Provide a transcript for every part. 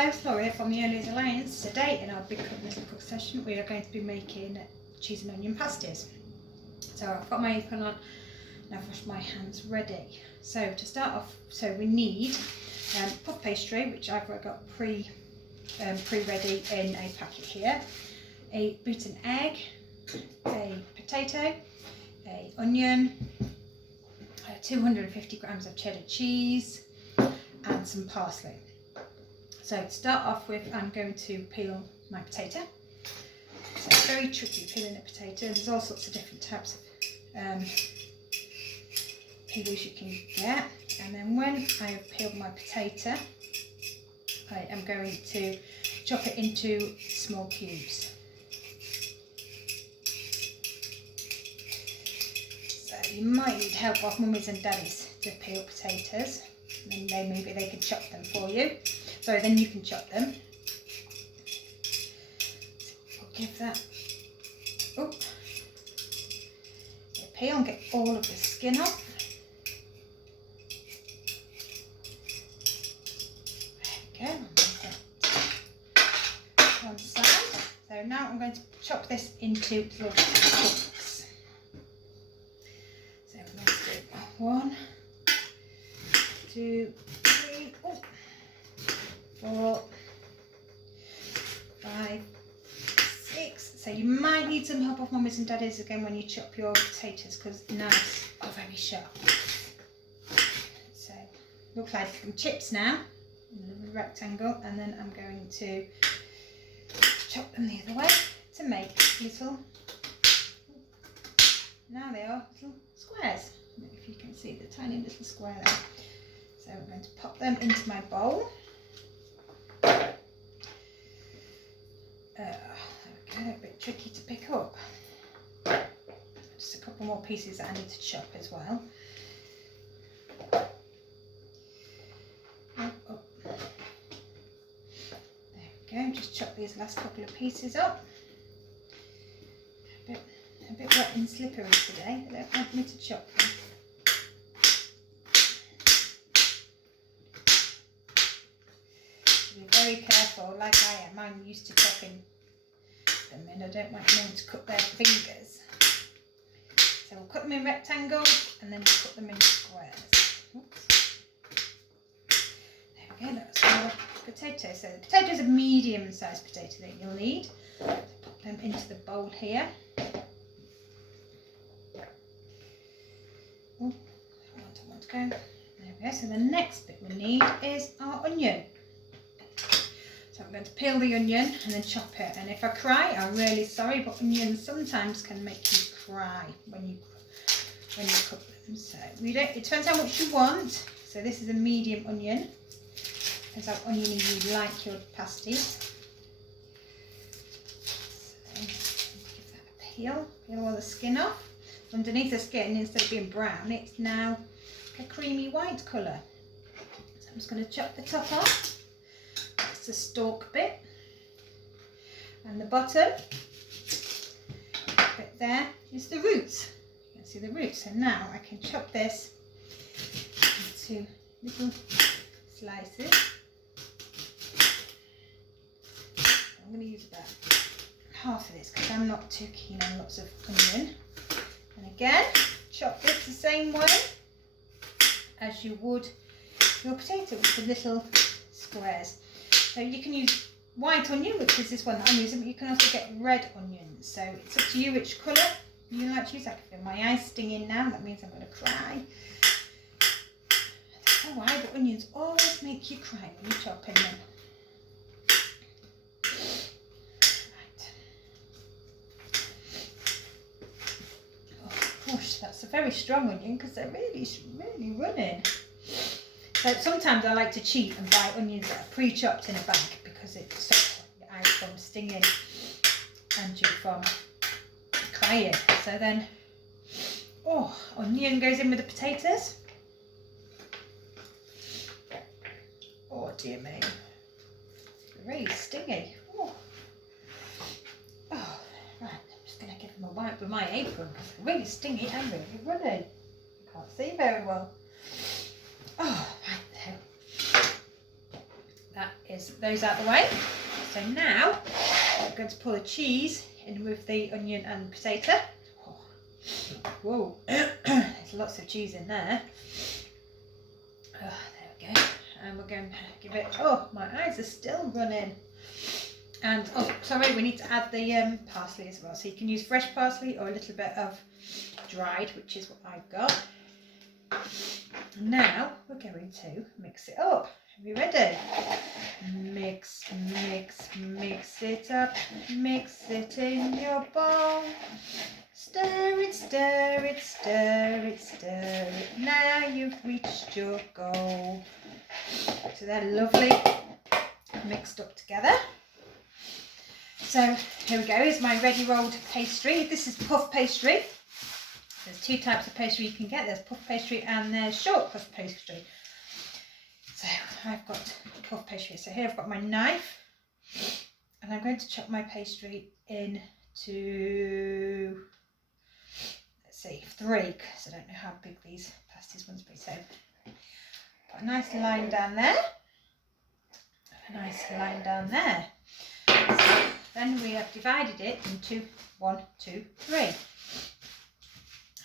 Hello, Laurie from the Earliest Alliance. Today in our Big Cook Little Cook session we are going to be making cheese and onion pasties. So I've got my apron on and I've washed my hands ready. So to start off, we need puff pastry, which I've got pre-ready in a packet here, a beaten egg, a potato, a onion, 250 grams of cheddar cheese and some parsley. So to start off with, I'm going to peel my potato. So it's very tricky peeling a potato. There's all sorts of different types of peelers you can get. And then when I have peeled my potato, I am going to chop it into small cubes. So you might need help of mummies and daddies to peel potatoes. And then maybe they can chop them for you. So then you can chop them. So we'll give that a peel and get all of the skin off. There we go. One side. So now I'm going to chop this into little chunks. So we're going to do 1, 2, 3, 4, 5, 6. So you might need some help of mummies and daddies again when you chop your potatoes because knives are very sharp. So look like some chips now in a rectangle, and then I'm going to chop them the other way to make little, now they are little squares. I don't know if you can see the tiny little square there. So I'm going to pop them into my bowl. There we go, a bit tricky to pick up. Just a couple more pieces that I need to chop as well. There we go, just chop these last couple of pieces up. A bit wet and slippery today, they don't want me to chop them. Be very careful, like I am. I'm used to chopping them and I don't want anyone to cut their fingers. So we'll cut them in rectangles and then we'll cut them in squares. Oops. There we go, that's our potato. So the potato is a medium sized potato that you'll need. So pop them into the bowl here. Oh, I want to go. There we go. So the next bit we need is our onion. So I'm going to peel the onion and then chop it. And if I cry, I'm really sorry, but onions sometimes can make you cry when you cook them. So it depends how much you want. So this is a medium onion. Depends how oniony you like your pasties. So give that a peel all the skin off. Underneath the skin, instead of being brown, it's now a creamy white colour. So I'm just going to chop the top off. That's the stalk bit. And the bottom bit there is the roots. You can see the roots. And now I can chop this into little slices. I'm going to use about half of this because I'm not too keen on lots of onion. And again, chop this the same way as you would your potato with the little squares. So you can use white onion, which is this one that I'm using, but you can also get red onions. So it's up to you which colour you like to use. I can feel my eyes stinging now, that means I'm going to cry. I don't know why, but onions always make you cry when you're chopping them. Gosh, that's a very strong onion because they're really running. So sometimes I like to cheat and buy onions that are pre-chopped in a bag because it stops your eyes from stinging and you from crying. So then, onion goes in with the potatoes. Oh dear me, really stingy. Right. Going to give them a wipe with my apron because they're really stingy and really running. You can't see very well. Oh, right there. That is those out of the way. So now I'm going to pour the cheese in with the onion and potato. Oh. Whoa, there's lots of cheese in there. Oh, there we go. And we're going to give it, oh, my eyes are still running. And, oh, sorry, we need to add the parsley as well. So you can use fresh parsley or a little bit of dried, which is what I've got. Now we're going to mix it up. Are you ready? Mix, mix, mix it up. Mix it in your bowl. Stir it, stir it, stir it, stir it. Now you've reached your goal. So they're lovely mixed up together. So here we go, is my ready rolled pastry. This is puff pastry. There's two types of pastry you can get. There's puff pastry and there's short puff pastry. So I've got puff pastry. So here I've got my knife and I'm going to chop my pastry into, let's see, 3, because I don't know how big these pasties ones will be. So got a nice line down there, a nice line down there. So then we have divided it into 1, 2, 3.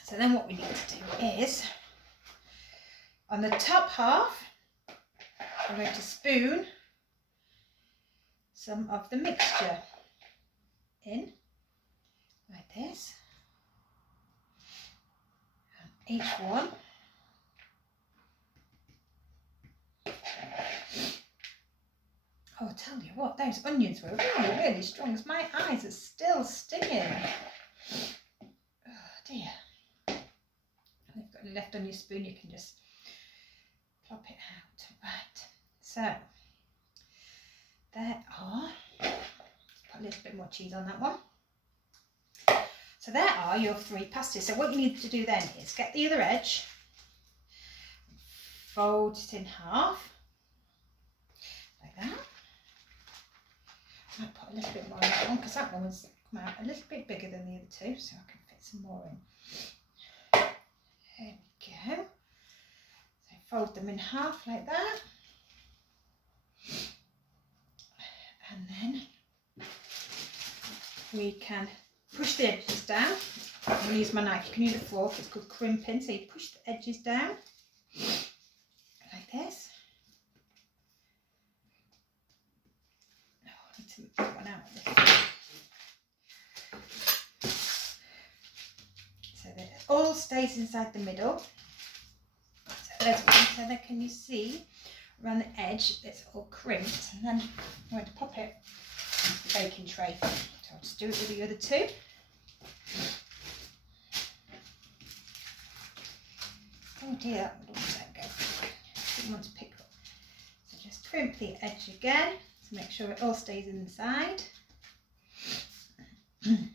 So then what we need to do is, on the top half, we're going to spoon some of the mixture in, like this. And each one oh, I tell you what, those onions were really, really strong. My eyes are still stinging. Oh dear. And if you've got any left on your spoon, you can just plop it out. Right, so there are, let's put a little bit more cheese on that one. So there are your 3 pasties. So what you need to do then is get the other edge, fold it in half, like that. I might put a little bit more on that one because that one was come out a little bit bigger than the other 2, so I can fit some more in. There we go. So fold them in half like that. And then we can push the edges down. I'm going to use my knife. You can use a fork, it's called crimping. So you push the edges down like this. To put one out so that it all stays inside the middle. So there's one. So there, can you see around the edge it's all crimped, and then I'm going to pop it into the baking tray. So I'll just do it with the other 2. Oh dear, that would also go. Didn't want to pick up. So just crimp the edge again to make sure it all stays inside. And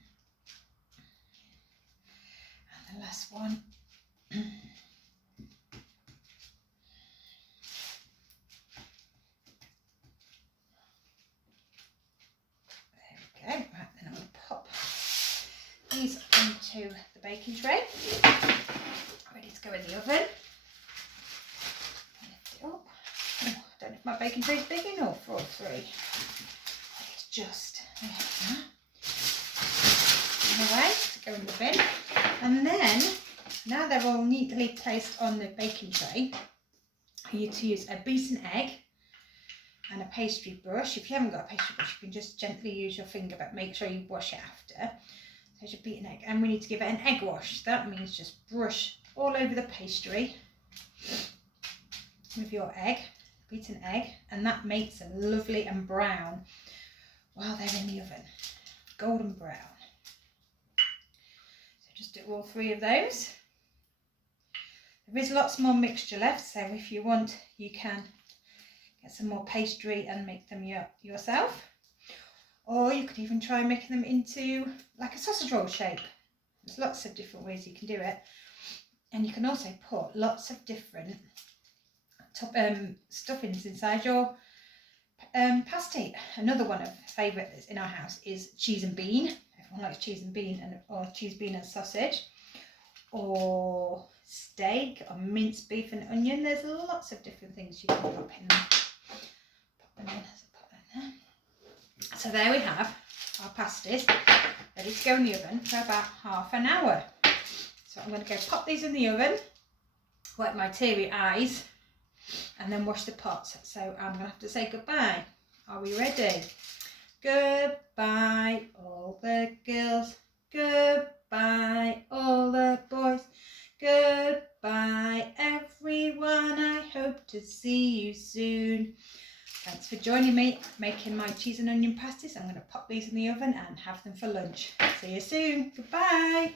the last one. There we go. Right, then I'm going to pop these into the baking tray. Ready to go in the oven. Lift it up. Oh, I don't know if my baking tray is big enough or 3. It's just anyway to go in the bin. And then, now they're all neatly placed on the baking tray, you need to use a beaten egg and a pastry brush. If you haven't got a pastry brush, you can just gently use your finger, but make sure you wash it after. So it's your beaten egg, and we need to give it an egg wash. That means just brush all over the pastry with your egg, beaten egg, and that makes them lovely and brown while they're in the oven, golden brown. So just do all 3 of those. There is lots more mixture left, so if you want, you can get some more pastry and make them yourself, or you could even try making them into like a sausage roll shape. There's lots of different ways you can do it, and you can also put lots of different stuffings inside your pasty. Another one of favourite that's in our house is cheese and bean. Everyone likes cheese and bean, or cheese, bean and sausage, or steak, or minced beef and onion. There's lots of different things you can pop in there. Pop them in as a So there we have our pasties ready to go in the oven for about half an hour. So I'm going to go pop these in the oven, wet my teary eyes, and then wash the pots. So I'm going to have to say goodbye. Are we ready? Goodbye, all the girls. Goodbye, all the boys. Goodbye, everyone. I hope to see you soon. Thanks for joining me making my cheese and onion pasties. I'm going to pop these in the oven and have them for lunch. See you soon. Goodbye.